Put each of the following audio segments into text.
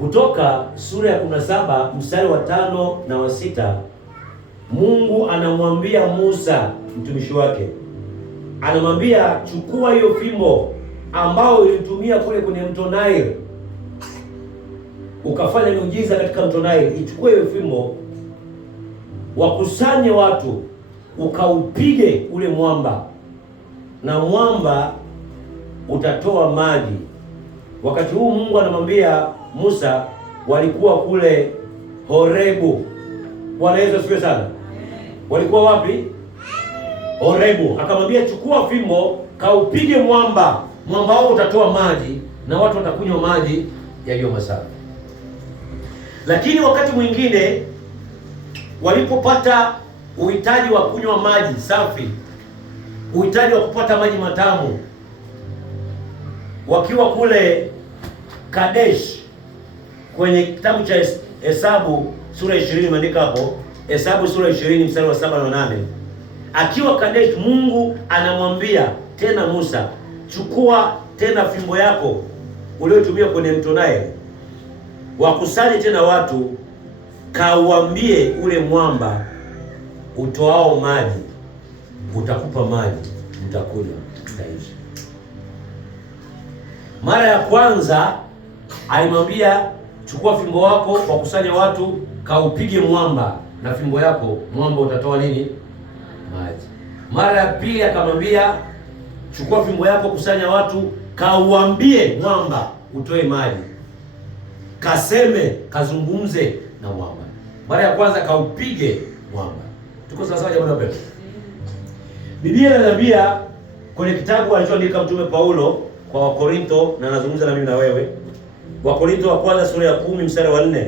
Kutoka sura ya 17 mstari wa 5 na wa 6, Mungu anamwambia Musa mtumishi wake, anamwambia chukua hiyo fimbo ambao ilitumia kule kwenye mto Nile ukafanya miujiza katika mto Nile, ichukue hiyo fimbo, wakusanye watu, ukaupige ule mwamba, na mwamba utatoa maji. Wakati huu Mungu anamwambia Musa, walikuwa kule Horebu. Bwana Yesu asifiwe sana. Walikuwa wapi? Horebu. Akamwambia chukua fimbo, kaupige mwamba, mwamba wao utatoa maji na watu watakunywa maji yaliyo masafi. Lakini wakati mwingine walipopata uhitaji wa kunywa maji safi, uhitaji wa kupata maji matamu, wakiwa kule Kadesh, kwenye kitabu cha Hesabu sura 20 imeandika hapo, Hesabu sura 20 mstari wa 7 na 8. Akiwa Kadesh, Mungu anamwambia tena Musa, chukua tena fimbo yako uliotumia kwenye mto Naili, wakusanye tena watu, kauambie ule mwamba utoao maji, utakupa maji, utakunywa, utaishi. Mara ya kwanza alimwambia chukua fimbo wako, wakusanya watu, kaupige mwamba na fimbo yako, mwamba utatoa nini? Maji. Mara ya pili akamwambia chukua fimbo yako, kusanya watu, kauambie mwamba utoe maji, kaseme, kazungumze na mwamba. Mara ya kwanza kaupige mwamba. Tuko sawa sawa jamani wapendwa? Biblia inaniambia kwenye kitabu alichoandika Mtume Paulo kwa Wakorintho, na nazungumza na mimi na wewe, Wakorintho wa kwanza sura ya 10 mstari wa 4,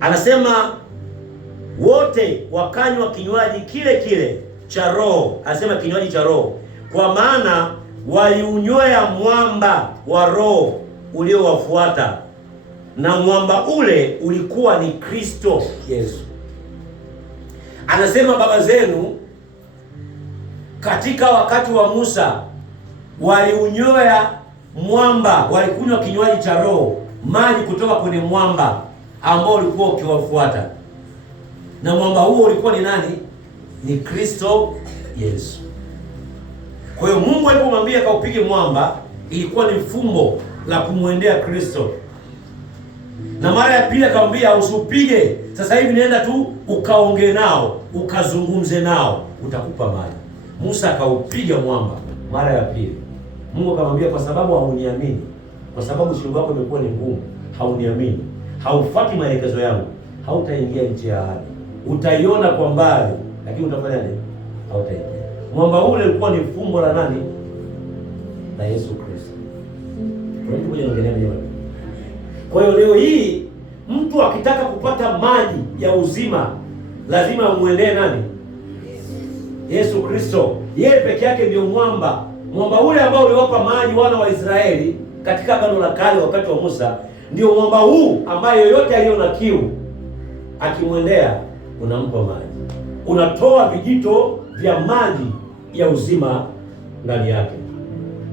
anasema wote wakanywa kinywaji kile kile cha roho. Anasema kinywaji cha roho, kwa maana waliunywea mwamba wa roho uliowafuata, na mwamba ule ulikuwa ni Kristo Yesu. Anasema baba zenu katika wakati wa Musa waliunywea mwamba, walikunywa kinywaji cha roho, maji kutoka kwenye mwamba ambao ulikuwa ukiwafuata, na mwamba huo ulikuwa ni nani? Ni Kristo Yesu. Kwa hiyo Mungu alipomwambia kaupige mwamba, ilikuwa ni fumbo la kumwendea Kristo. Na mara ya pili akamwambia usipige, sasa hivi nenda tu ukaongee nao, ukazungumze nao, utakupa maji. Musa akaupiga mwamba mara ya pili. Mungu akamwambia kwa sababu hauniamini, kwa sababu shingo yako imekuwa ni ngumu, hauniamini, haufuati maelekezo yangu, hautaingia nchi ya ahadi. Utaiona kwa mbali, lakini utafanya nini? Hautaingia. Mwamba ule ulikuwa ni fumbo la nani? La Yesu Kristo. Kwa hiyo leo hii mtu akitaka kupata maji ya uzima lazima amwendee nani? Yesu Kristo. Yeye peke yake ndio mwamba. Mwamba ule ambao uliwapa maji wana wa Israeli katika Agano la Kale wakati wa Musa, ndio mwamba huu ambaye yoyote aliyo na kiu akimwendea unampa maji, unatoa vijito vya maji ya uzima ndani yake.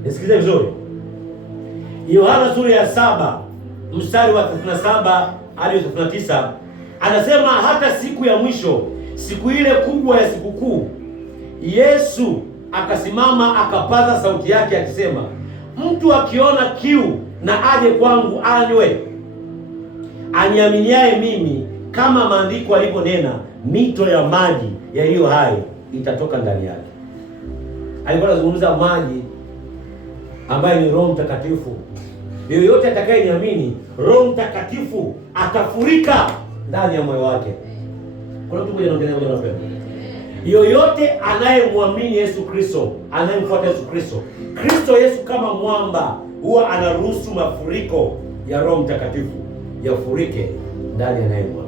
Nisikilize vizuri. Yohana sura ya 7 mstari wa 37 hadi 39 anasema hata siku ya mwisho, siku ile kubwa ya sikukuu, Yesu akasimama akapaza sauti yake akisema, mtu akiona kiu na aje kwangu anywe. Aniaminiaye mimi, kama maandiko yalivyonena, mito ya maji yaliyo hai itatoka ndani yake. Alikuwa anazungumza maji ambaye ni Roho Mtakatifu. Yoyote atakayeniamini, Roho Mtakatifu atafurika ndani ya moyo wake. Kuna mtu mmoja anaongelea moja napenda. Yoyote anayemwamini Yesu Kristo, anayemfuata Yesu Kristo, Kristo Yesu kama mwamba, huwa anaruhusu mafuriko ya Roho Mtakatifu yafurike ndani ya anayemwamini.